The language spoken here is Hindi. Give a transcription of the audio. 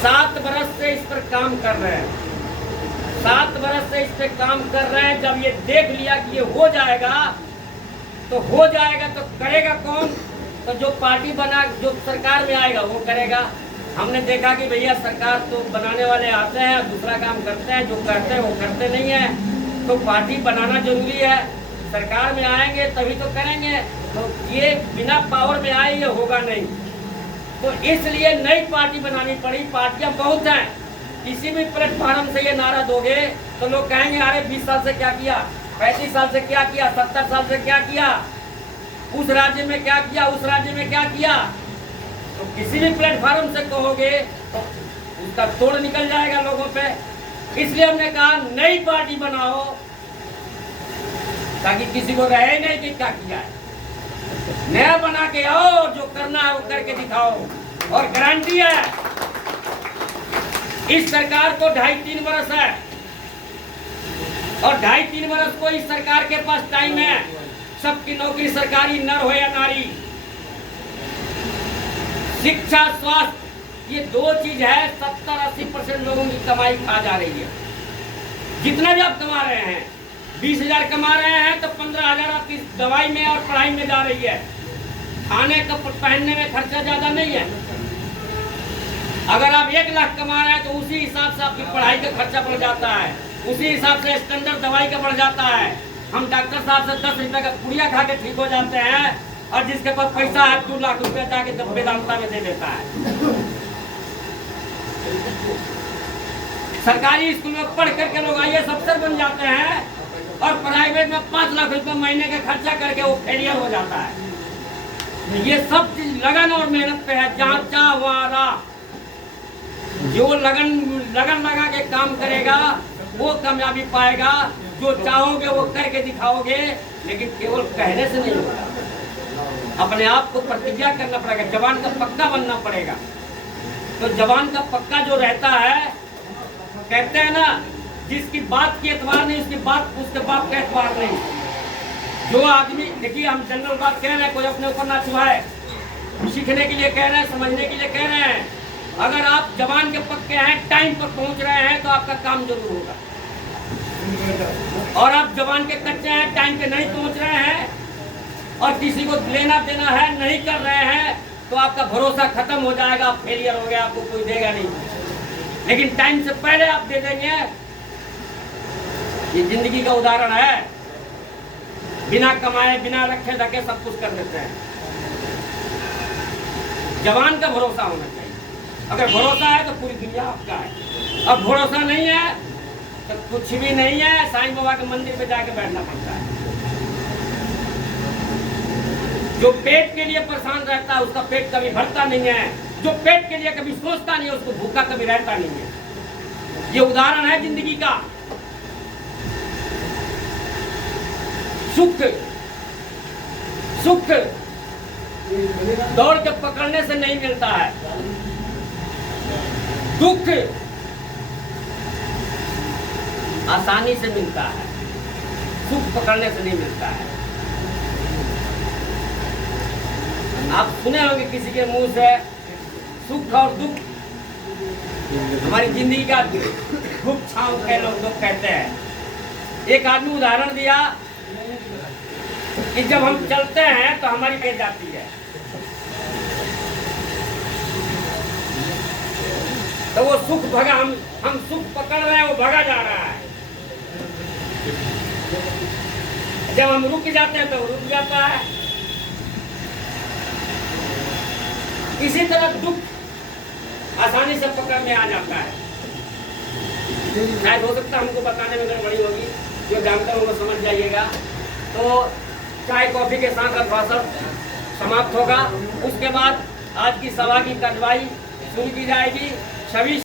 7 बरस से इस पर काम कर रहे हैं, 7 बरस से इस पे काम कर रहे हैं। जब ये देख लिया कि ये हो जाएगा तो करेगा कौन? तो जो पार्टी बना, जो सरकार में आएगा वो करेगा। हमने देखा कि भैया सरकार तो बनाने वाले आते हैं, दूसरा काम करते हैं, जो करते हैं वो करते नहीं है। तो पार्टी बनाना जरूरी है, सरकार में आएंगे तभी तो करेंगे। तो ये बिना पावर में आए ये होगा नहीं, तो इसलिए नई पार्टी बनानी पड़ी। पार्टियां बहुत हैं, किसी भी प्लेटफॉर्म से ये नारा दोगे तो लोग कहेंगे अरे 20 साल से क्या किया, 35 साल से क्या किया, 70 साल से क्या किया, उस राज्य में क्या किया, उस राज्य में क्या किया। तो किसी भी प्लेटफॉर्म से कहोगे तो उसका तोड़ निकल जाएगा लोगों पे। इसलिए हमने कहा नई पार्टी बनाओ ताकि किसी को रहे नहीं कि क्या किया है। नया बना के आओ, जो करना है वो करके दिखाओ। और गारंटी है इस सरकार को 2.5-3 बरस है, और 2.5-3 बरस को इस सरकार के पास टाइम है। सबकी नौकरी सरकारी, नर हो या नारी। शिक्षा, स्वास्थ्य, ये 2 चीज है। 70-80% लोगों की कमाई खा जा रही है। जितना भी आप कमा रहे हैं, 20,000 कमा रहे हैं तो 15,000 आपकी दवाई में और पढ़ाई में जा रही है। खाने का पहनने में खर्चा ज्यादा नहीं है। अगर आप 1 लाख कमा रहे हैं तो उसी हिसाब से आपकी पढ़ाई का खर्चा बढ़ जाता है, उसी हिसाब से स्टैंडर्ड दवाई का बढ़ जाता है। हम डॉक्टर साहब से 10 रुपए का पुड़िया खा के ठीक हो जाते हैं, और जिसके पास पैसा है 2 लाख रुपया जाके वेदांता में दे देता है। सरकारी स्कूल में पढ़ करके लोग IAS अफसर बन जाते हैं, और प्राइवेट में 5 लाख रुपए महीने का खर्चा करके वो फेलियर हो जाता है। ये सब चीज लगन और मेहनत पे है। जहाँ चाह वहाँ राह। जो लगन लगा के काम करेगा वो कामयाबी पाएगा। जो चाहोगे वो करके दिखाओगे, लेकिन केवल कहने से नहीं होगा। अपने आप को प्रतिज्ञा करना पड़ेगा, जवान का पक्का बनना पड़ेगा। तो जवान का पक्का जो रहता है, कहते हैं ना, जिसकी बात की एतबार नहीं उसकी बात, उसके बाप का एतबार नहीं। जो आदमी, देखिए हम जनरल बात कह रहे हैं, कोई अपने ऊपर ना चुभाए, सीखने के लिए कह रहे हैं, समझने के लिए कह रहे हैं। अगर आप जवान के पक्के हैं, टाइम पर पहुंच रहे हैं तो आपका काम जरूर होगा। और आप जवान के कच्चे हैं, टाइम पे नहीं पहुंच रहे हैं, और किसी को लेना देना है, नहीं कर रहे हैं, तो आपका भरोसा खत्म हो जाएगा, फेलियर हो गया, आपको कोई देगा नहीं। लेकिन टाइम से पहले आप दे देंगे, ये जिंदगी का उदाहरण है। बिना कमाए, बिना रखे धके सब कुछ कर देते हैं। जवान का भरोसा होना चाहिए। अगर भरोसा है तो पूरी दुनिया आपका है, और भरोसा नहीं है तो कुछ भी नहीं है। साईं बाबा के मंदिर पे जाके बैठना पड़ता है। जो पेट के लिए परेशान रहता है उसका पेट कभी भरता नहीं है। जो पेट के लिए कभी सोचता नहीं है उसको भूखा कभी रहता नहीं है। ये उदाहरण है जिंदगी का। सुख दौड़ के पकड़ने से नहीं मिलता है, दुख आसानी से मिलता है, सुख पकड़ने से नहीं मिलता है। आप सुने होंगे किसी के मुंह से सुख और दुख, हमारी जिंदगी का दुख छांव के लोग कहते हैं। एक आदमी उदाहरण दिया कि जब हम चलते हैं तो हमारी पेट जाती है, तो वो सुख भगा, हम सुख पकड़ रहे हैं, वो भगा जा रहा है। जब हम रुक जाते हैं तो रुक जाता है। इसी तरह दुख आसानी से पकड़ में आ जाता है। शायद हो सकता है हमको बताने में गड़बड़ी होगी, जो जानते हैं वो समझ जाइएगा। तो चाय कॉफी के साथ अभिभाषण समाप्त होगा। उसके बाद आज की सभा की कार्यवाही शुरू की जाएगी। सभी